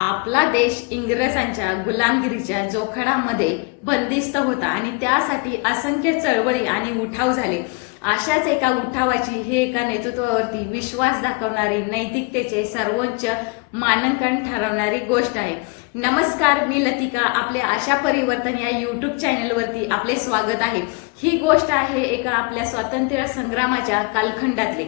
आपला देश इंग्रजांच्या गुलामगिरीच्या जोखडामध्ये बंदिस्त होता आणि त्यासाठी असंख्य चळवळी आणि उठाव झाले. अशाच एका उठावाची हे एका नेतृत्वावरती विश्वास दाखवणारी नैतिकतेचे सर्वोच्च मानांकन ठरवणारी गोष्ट आहे. नमस्कार मी लतिका. आपले आशा परिवर्तन या युट्यूब चॅनलवरती आपले स्वागत आहे. ही गोष्ट आहे एका आपल्या स्वातंत्र्य संग्रामाच्या कालखंडातली.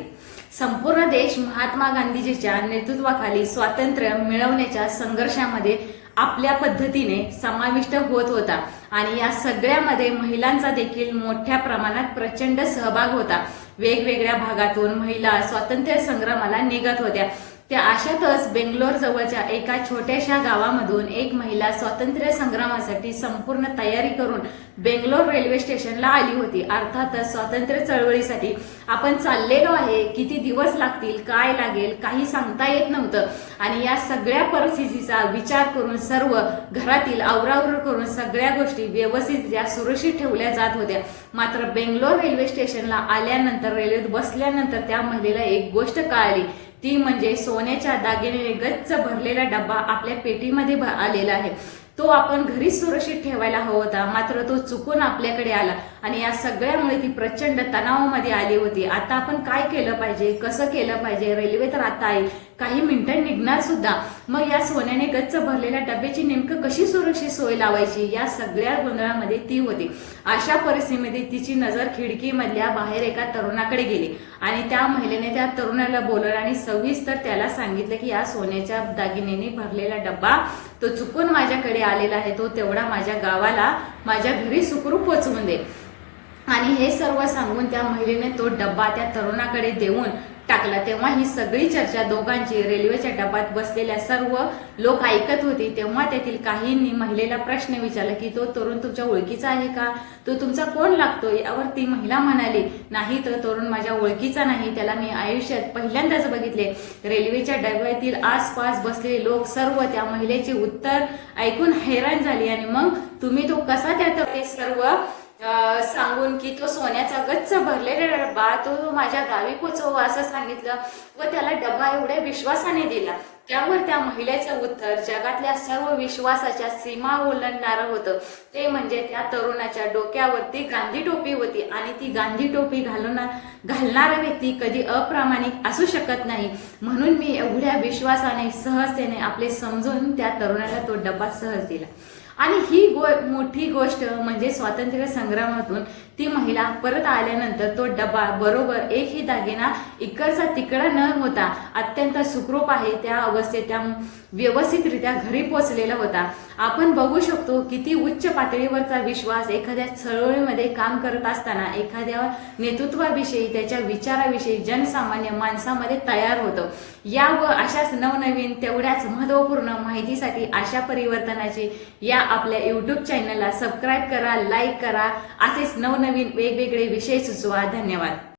संपूर्ण देश महात्मा गांधीजीच्या नेतृत्वाखाली स्वातंत्र्य मिळवण्याच्या संघर्षामध्ये आपल्या पद्धतीने समाविष्ट होत होता. आणि या सगळ्यामध्ये महिलांचा देखील मोठ्या प्रमाणात प्रचंड सहभाग होता. वेगवेगळ्या भागातून महिला स्वातंत्र्य संग्रामाला निघत होत्या. त्या अशातच बेंगलोर जवळच्या एका छोट्याशा गावामधून एक महिला स्वातंत्र्य संग्रामासाठी संपूर्ण तयारी करून बेंगलोर रेल्वे स्टेशनला आली होती. अर्थातच स्वातंत्र्य चळवळीसाठी आपण चाललेलो आहे. किती दिवस लागतील काय लागेल काही सांगता येत नव्हतं. आणि या सगळ्या परिस्थितीचा विचार करून सर्व घरातील आवरावर करून सगळ्या गोष्टी व्यवस्थित सुरक्षित ठेवल्या जात होत्या. मात्र बेंगलोर रेल्वे स्टेशनला आल्यानंतर रेल्वेत बसल्यानंतर त्या महिलेला एक गोष्ट कळाली. ती म्हणजे सोन्याच्या दागिन्याने गच्च भरलेला डब्बा आपल्या पेटीमध्ये आलेला आहे. तो आपण घरीच सुरक्षित ठेवायला हवा होता मात्र तो चुकून आपल्याकडे आला. आणि या सगळ्यामुळे ती प्रचंड तणावामध्ये आली होती. आता आपण काय केलं पाहिजे? कसं केलं पाहिजे? रेल्वे तर आता आहे. काही मिनिटं निघणार सुद्धा. मग या सोन्याने गच्च भरलेल्या डब्याची नेमकं कशी सुरक्षित सोय लावायची? या सगळ्या गोंधळामध्ये ती होती. अशा परिस्थितीमध्ये तिची नजर खिडकीमधल्या बाहेर एका तरुणाकडे गेली. आणि त्या महिलेने त्या तरुणाला बोलवलं आणि सविस्तर त्याला सांगितलं की या सोन्याच्या दागिन्याने भरलेला डब्बा तो चुकून माझ्याकडे आलेला आहे. तो तेवढा माझ्या गावाला माझ्या घरी सुखरूप पोचवून दे. आणि हे सर्व सांगून त्या महिलेने तो डब्बा त्या तरुणाकडे देऊन टाकला. तेव्हा ही सगळी चर्चा दोघांची रेल्वेच्या डब्यात बसलेल्या सर्व लोक ऐकत होती. तेव्हा त्यातील काहींनी महिलेला प्रश्न विचारला की तो तरुण तुमच्या ओळखीचा आहे का? तो तुमचा कोण लागतो? यावर ती महिला म्हणाली नाही तर तरुण माझ्या ओळखीचा नाही. त्याला मी आयुष्यात पहिल्यांदाच बघितले. रेल्वेच्या डब्यातील आसपास बसलेले लोक सर्व त्या महिलेचे उत्तर ऐकून हैराण झाली आणि मग तुम्ही तो कसा त्या सर्व सांगून की तो सोन्याचा गच्च भरलेला डब्बा तो माझ्या गावी पोचव असं सांगितलं व त्याला डब्बा एवढ्या विश्वासाने दिला. त्यावर त्या महिलेचं उत्तर जगातल्या सर्व विश्वासाच्या सीमा ओलांडणारं होतं. ते म्हणजे त्या तरुणाच्या डोक्यावरती गांधी टोपी होती आणि ती गांधी टोपी घालून घालणारा व्यक्ती कधी अप्रामाणिक असू शकत नाही. म्हणून मी एवढ्या विश्वासाने सहजतेने आपले समजून त्या तरुणाला तो डब्बा सहज दिला. आणि ही गो मोठी गोष्ट म्हणजे स्वातंत्र्य संग्रामातून ती महिला परत आल्यानंतर तो डबा बरोबर एकही दागिना इकडचा तिकडा न होता अत्यंत सुखरूप आहे. त्या अवस्थेत त्या व्यवस्थितरित्या घरी पोचलेला होता. आपण बघू शकतो किती उच्च पातळीवरचा विश्वास एखाद्या चळवळीमध्ये काम करत असताना एखाद्या नेतृत्वाविषयी त्याच्या विचाराविषयी जनसामान्य माणसामध्ये तयार होतो. या व अशाच नवनवीन तेवढ्याच महत्त्वपूर्ण माहितीसाठी आशा परिवर्तनाची या आपल्या यूट्यूब चॅनलला सबस्क्राईब करा लाईक करा. असेच नवनवीन वेगवेगळे विषय सुचवा. धन्यवाद.